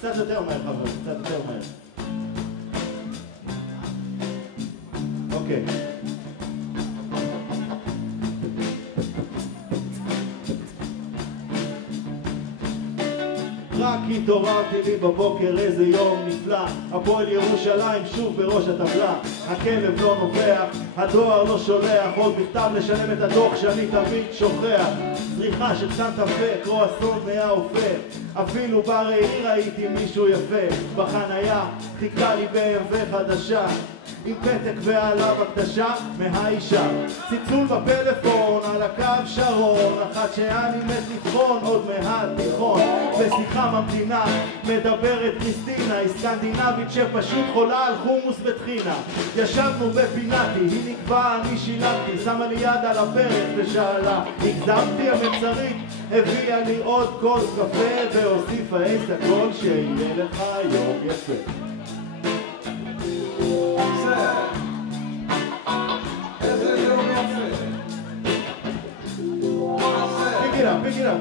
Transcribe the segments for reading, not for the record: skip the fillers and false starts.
קצת יותר מהר חבר, קצת יותר מהר. אוקיי. רק התעוררתי לי בבוקר, איזה יום נפלא, הפועל ירושלים שוב בראש הטבלה, הכלב לא נובח, הדואר לא שולח, עוד מכתב לשלם את הדוח שאני תמיד שוכח, זריחה של סנטה פה, קרואסון מהאופה, אפילו בראי ראיתי מישהו יפה, בחנייה חיכה לי BMW חדשה, עם פתק ועליו הקדשה מהאישה, ציצול בפלאפון על הקו שרון, אחת שאני מת לבחון עוד מהתיכון, בשיחה ממתינה מדברת קריסטינה, היא סקנדינבית שפשוט חולה על חומוס וטחינה, ישבנו בפינתי, היא נקבעה, אני שילמתי, שמה לי יד על הפרק ושאלה, הגזמתי המצרית, הביאה לי עוד כוס קפה והוסיפה איזה הכל שיהיה לך יום יפה. Pick it up.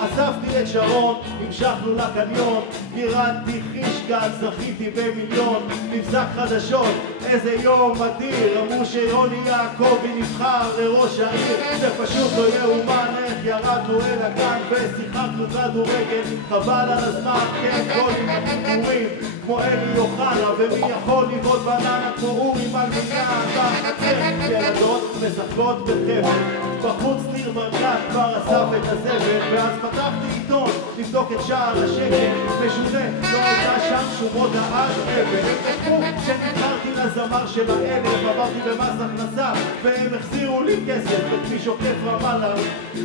אספתי את שרון, המשכנו לקניון, גירדתי חישקת, זכיתי במיליון, מבזק חדשות, איזה יום אדיר, אמרו שיוני יעקבי נבחר לראש העיר, זה פשוט לא יאומן איך ירדנו אל הגן ושיחקנו כדורגל, חבל על הזמן, כן גולים ודיבורים, כמו אלי אוחנה, ומי יכול לבעוט בננה כמו אורי מלמינה, בחצר, ילדות משחקות בחבל, בחוץ ניר ברקת כבר אסף את הזבל, ואז פתחתי עיתון לבדוק את שער השקל, משונה, לא הייתה שם שום הודעה אבל, וכתבו שנבחרתי לזמר של האלף, עברתי במס הכנסה והם החזירו לי כסף בכביש עוקף רמאללה,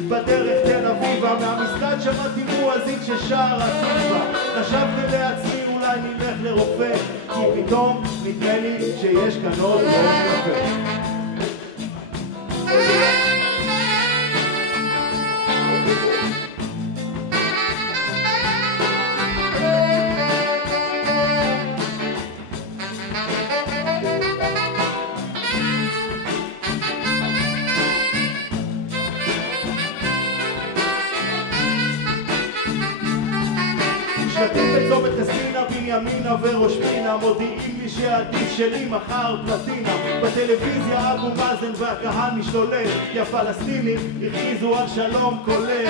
בדרך תל אביבה, מהמסגד שמעתי מואזין ששר התקווה, חשבתי לעצמי אולי נלך לרופא, כי פתאום נדמה לי שיש כאן עוד יום יפה. שלטים בצומת קסטינה, בנימינה וראש פינה, מודיעים לי שהעדיף שלי מחר פלטינה, בטלוויזיה אבו מאזן והקהל משתולל, כי הפלסטינים הכריזו על שלום כולל,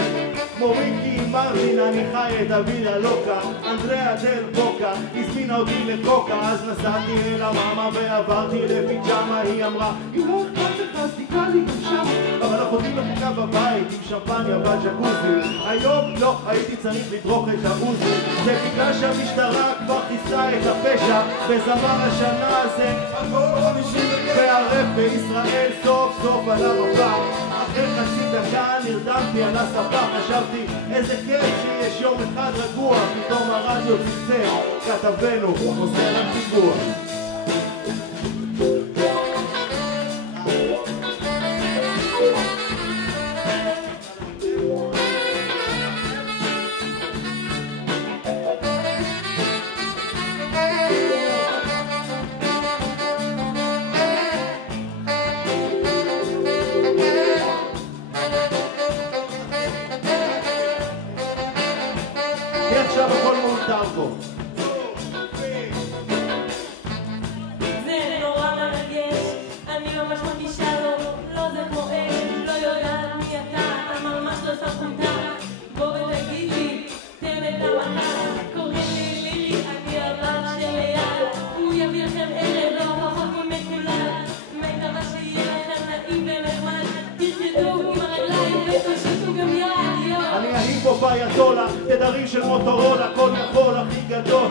כמו ריקי מרטין אני חי את אבינה לוקה, אנדריאה דל בוקה הזמינה אותי לקוקה, אז נסעתי אל המאמה ועברתי לפיג'מה, היא אמרה אם לא אכפת לך אז תקרא לי גם שם, אבל אחותי מחכה בבית עם שמפניה בג'קוזי, היום לא הייתי צריך לדרוך את העוזי, זה בגלל שהמשטרה כבר חיסה את הפשע, בזמר השנה הזה והרב בישראל סוף סוף על המפה, אחרי חצי דקה נרדמתי על הספה, חשבתי איזה כיף שיש יום אחד רגוע, פתאום הרדיו צלצל, כתבנו עושה להם פיגוע. עכשיו הכל מאולתר פה. זה נורא מרגש, אני ממש מרגישה לא זה כמו אש, לא יודעת מי אתה ממש לא ספונטה, בוא ותגיד לי, תן את המכה, קוראים לי לירי, אני הבת של ליד, הוא יביא לכם ערב, לא פחות ומקולל, מקווה שיהיה לכם נעים ונחמד, תרקדו עם הרגליים ותושיטו גם יד, אני ההיפ-הופ האייתולה, תדרים של מוטורולה, כל יכול הכי גדול,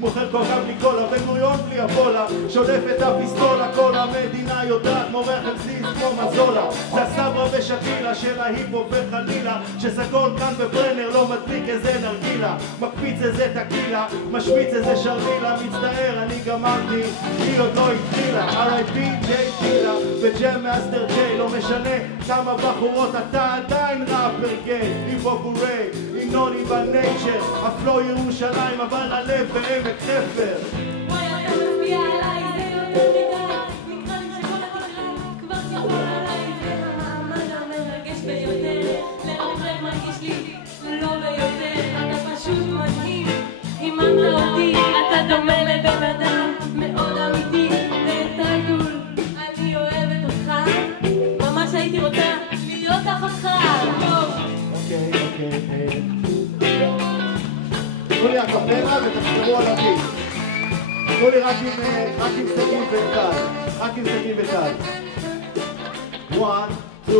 מוכר כוכב בלי קולה, בן גוריון בלי אפולה, שולף את הפיסטולה, כל המדינה יודעת, מורח אקסיס כמו מזולה, זה הסברה ושקילה של ההיפ-הופ וחלילה, שסקול כאן בברנר לא מדליק איזה נרגילה, מקפיץ איזה תקילה, משמיץ איזה שרלילה, מצטער אני גמרתי, היא עוד לא התחילה, R.I.P. ג'יי טילה וג'ם מאסטר ג'יי, לא משנה כמה בחורות אתה עדיין ראפר גיי, היפ-הופ הוא ריי, אינוני בנייצ'ר, הפלו ירושלים אבל הלב בעמק חפר. וואי אתה מצביע עליי, זה יותר מדי, נקרא לי שכל התקרה כבר תיפול עליי, זה המעמד המרגש ביותר, לרוב מרגיש לי לא ביותר, אתה תנו לי הקפלה ותחזרו על הביט. תנו לי רק עם סגים וקל. רק עם סגים וקל. 1, 2,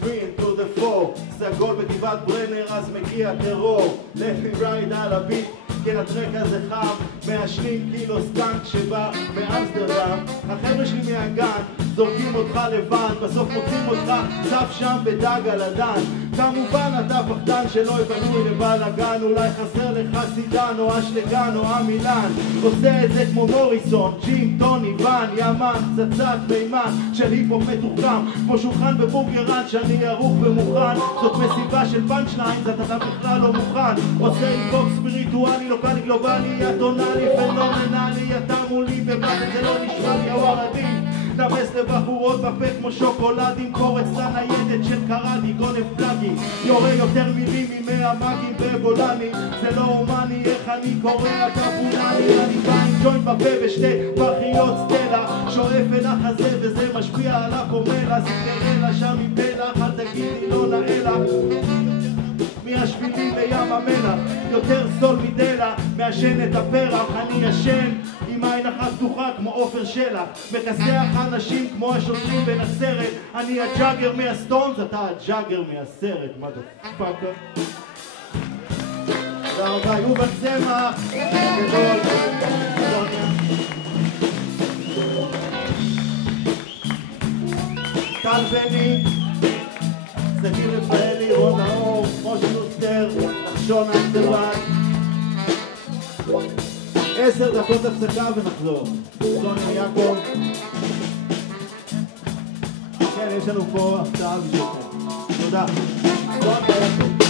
3 into the 4. סגול בגבעת ברנר אז מגיע טרור. Let me ride על הביט. כן, הטרק הזה חם, מעשנים קילו סטנק שבא מאמסטרדם. החבר'ה שלי מהגן, זורקים אותך לבן, בסוף מוצאים אותך צף שם בדג על הדן. כמובן אתה פחדן שלא יבנוי לבלגן, אולי חסר לך סידן או אשלגן או המילן. עושה את זה כמו מוריסון, ג'ים, טוני, ון, ימן, פצצת מימן של היפ-הופ מתוחכם, כמו שולחן בבורגרן שאני ערוך ומוכן. זאת מסיבה של פאנצ'ליינס, אתה בכלל לא מוכן. עושה היפ-הופ ספיריטואלי, לוקלי גלובלי, אטונלי, פנומנלי, אתה מולי בבית, זה לא נשמע לי הווארדי. נמס לבחורות בפה כמו שוקולדים, קורץ לניידת של קראדי, גונב פלאגי, יורה יותר מילים מ100 מגים בגולני. זה לא הומני איך אני קורא הקפולני. אני בא עם ג'וינט בפה ושתי פחיות סטלה, שואף אל החזה וזה משפיע על הקומלה. סינדרלה שם עם פלח, אל תגידי לא נעלה. מהשבילים לים המלח, יותר סול מדלה, מעשן את הפרח. אני ישן עם עין אחת פתוחה כמו עופר שלח, מכסח אנשים כמו השוטרים בנצרת. אני הג'אגר מהסטונס, אתה הג'אגר מהסרט. מה זה פאקר? תודה רבה, יובל צמח גדול. טל בני, סגיר רפאלי, רון נאור, משה לוסטר, נחשון אסטרואן. 10 דקות הפסקה ונחזור. סוניה יעקב. כן, יש לנו פה הפתעה בשבילכם. תודה. סוניה יעקב.